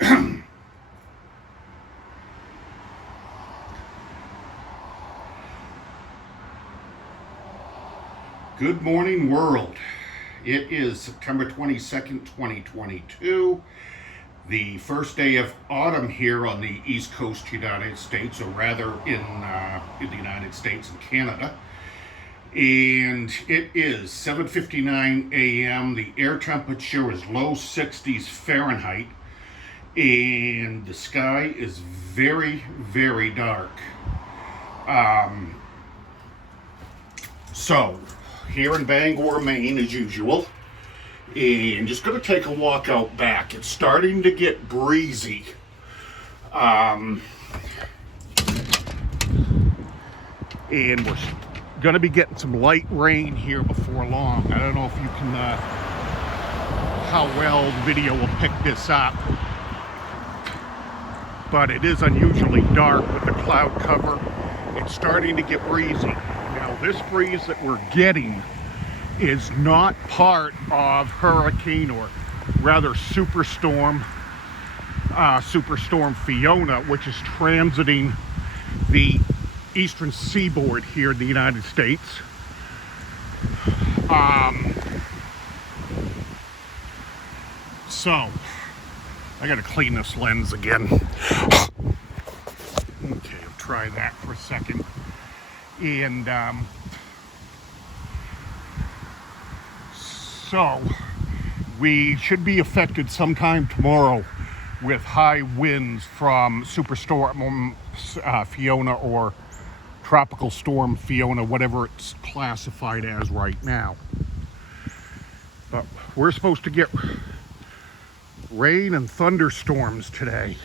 Good morning, world. It is September 22nd, 2022, the first day of autumn here on the East Coast United States, or rather in the United States and Canada. And it is 7:59 a.m. The air temperature is low 60s Fahrenheit, and the sky is very, very dark. So, here in Bangor, Maine, as usual, and just going to take a walk out back. It's starting to get breezy. And we're going to be getting some light rain here before long. I don't know if you can, how well the video will pick this up, but it is unusually dark with the cloud cover. It's starting to get breezy. Now, this breeze that we're getting is not part of hurricane, or rather superstorm Fiona, which is transiting the eastern seaboard here in the United States. So I gotta clean this lens again. Okay, I'll try that for a second. And so we should be affected sometime tomorrow with high winds from Superstorm Fiona, or Tropical Storm Fiona, whatever it's classified as right now. But we're supposed to get rain and thunderstorms today.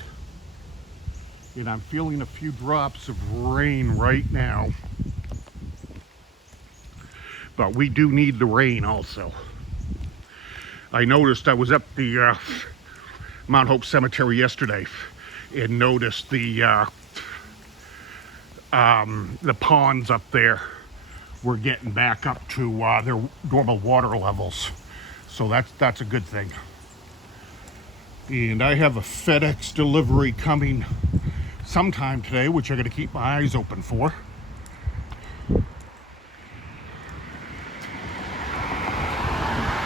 And I'm feeling a few drops of rain right now. But we do need the rain also. I noticed, I was up the Mount Hope Cemetery yesterday and noticed the ponds up there were getting back up to their normal water levels. So that's a good thing. And I have a FedEx delivery coming sometime today, which I got to keep my eyes open for.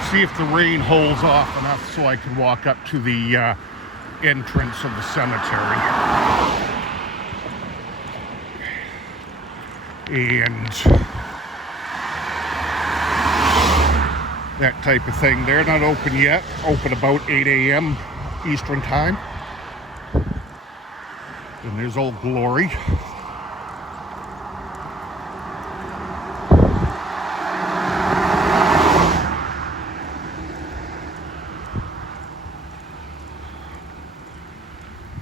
See if the rain holds off enough so I can walk up to the entrance of the cemetery. And that type of thing. They're not open yet. Open about 8 a.m. Eastern time. And there's Old Glory.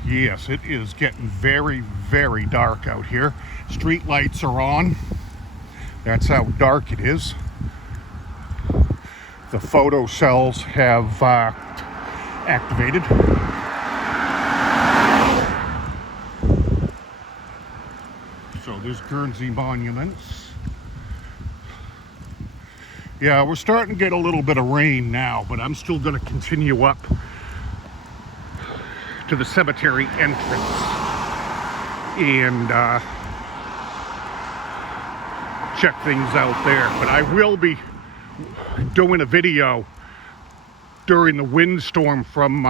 Yes, it is getting very, very dark out here. Street lights are on. That's how dark it is. The photo cells have activated. So there's Guernsey monuments. Yeah, we're starting to get a little bit of rain now, but I'm still going to continue up to the cemetery entrance and check things out there. But I will be doing a video during the windstorm from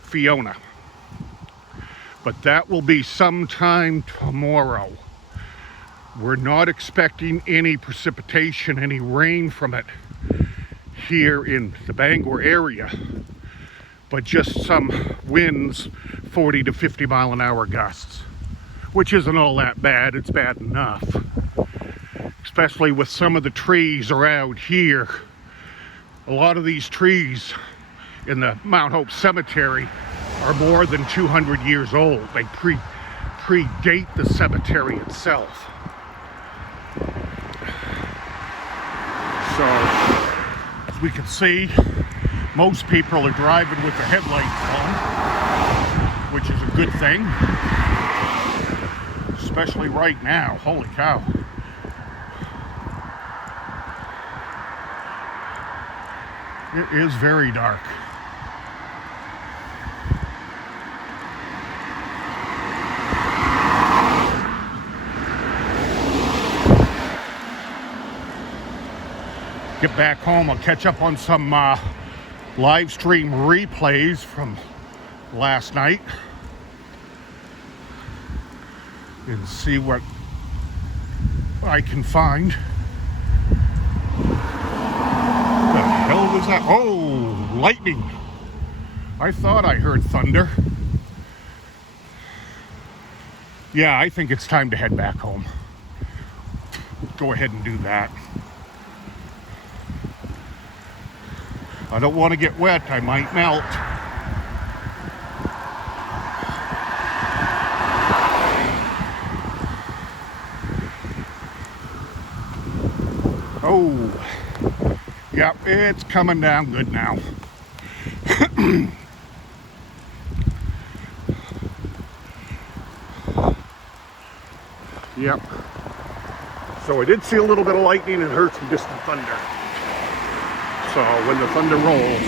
Fiona, but that will be sometime tomorrow. We're not expecting any precipitation, any rain from it here in the Bangor area, but just some winds, 40 to 50 mile an hour gusts, which isn't all that bad. It's bad enough, especially with some of the trees around here. A lot of these trees in the Mount Hope Cemetery are more than 200 years old. They predate the cemetery itself. So, as we can see, most people are driving with their headlights on, which is a good thing, especially right now. Holy cow. It is very dark. get back home, I'll catch up on some live stream replays from last night and see what I can find. What the hell was that? Oh, lightning. I thought I heard thunder. Yeah, I think it's time to head back home. Go ahead and do that. I don't want to get wet. I might melt. Oh, yep, it's coming down good now. Yep. So I did see a little bit of lightning and heard some distant thunder. So when the thunder rolls,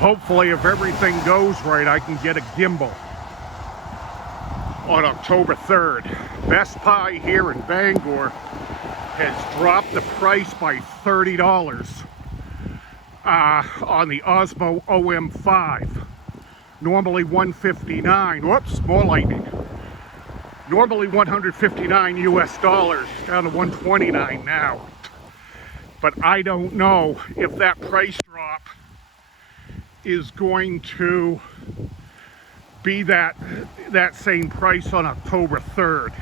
hopefully if everything goes right, I can get a gimbal on October 3rd. Best Buy here in Bangor has dropped the price by $30 on the Osmo OM5. Normally $159. Whoops, more lightning. Normally $159 US, down to $129 now. But I don't know if that price drop is going to be that same price on October 3rd.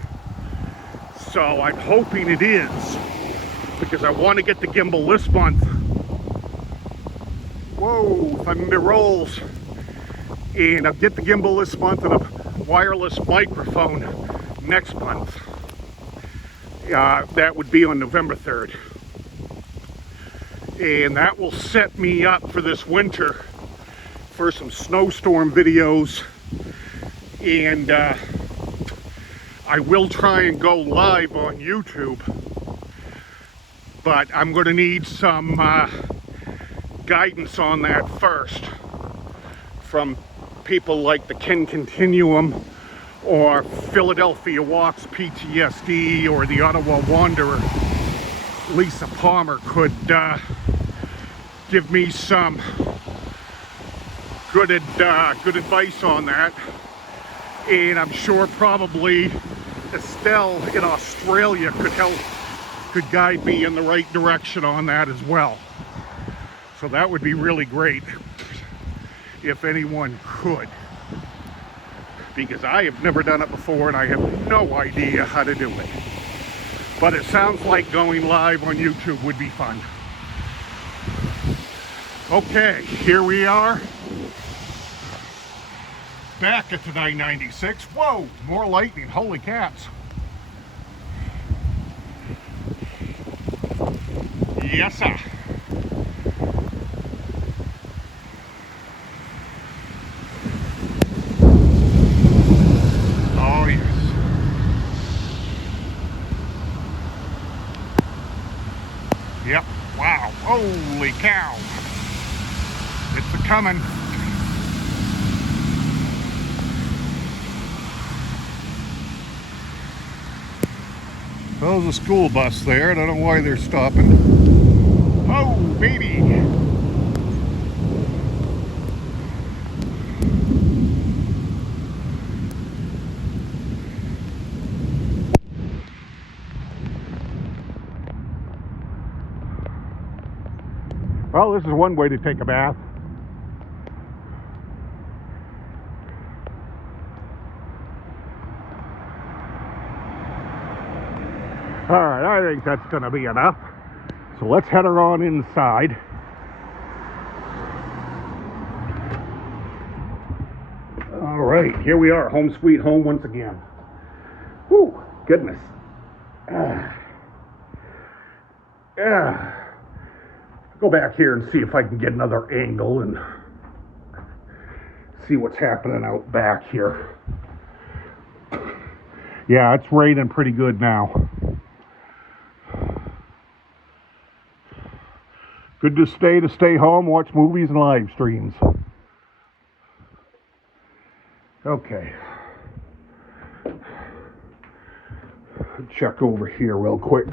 So I'm hoping it is, because I want to get the gimbal this month. Whoa, thunder rolls. And I'll get the gimbal this month and a wireless microphone next month. That would be on November 3rd. And that will set me up for this winter for some snowstorm videos. And I will try and go live on YouTube, but I'm going to need some guidance on that first from people like the Ken Continuum or Philadelphia Walks PTSD or the Ottawa Wanderer. Lisa Palmer could give me some good advice on that. And I'm sure probably Estelle in Australia could guide me in the right direction on that as well. So that would be really great if anyone could, because I have never done it before and I have no idea how to do it. But it sounds like going live on YouTube would be fun. Okay, here we are. Back at the 996. Whoa, more lightning. Holy cats. Yes, sir. Oh, yes. Yep. Wow. Holy cow. It's a coming. Well, there's a school bus there. I don't know why they're stopping. Oh, baby. Well, this is one way to take a bath. All right, I think that's going to be enough. So let's head her on inside. All right, here we are, home sweet home once again. Whew, goodness. Go back here and see if I can get another angle and see what's happening out back here. Yeah, it's raining pretty good now. Good to stay home, watch movies and live streams. Okay. Check over here real quick.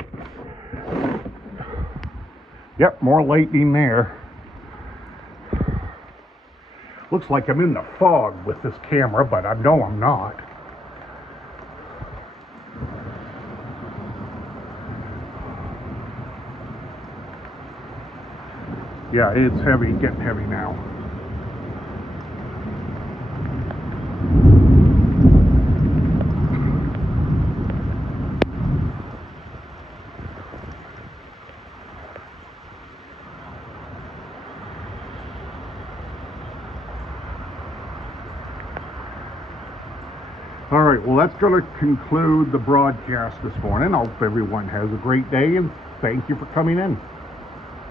Yep, more lightning there. Looks like I'm in the fog with this camera, but I know I'm not. Yeah, it's heavy, getting heavy now. All right, well, that's going to conclude the broadcast this morning. I hope everyone has a great day, and thank you for coming in.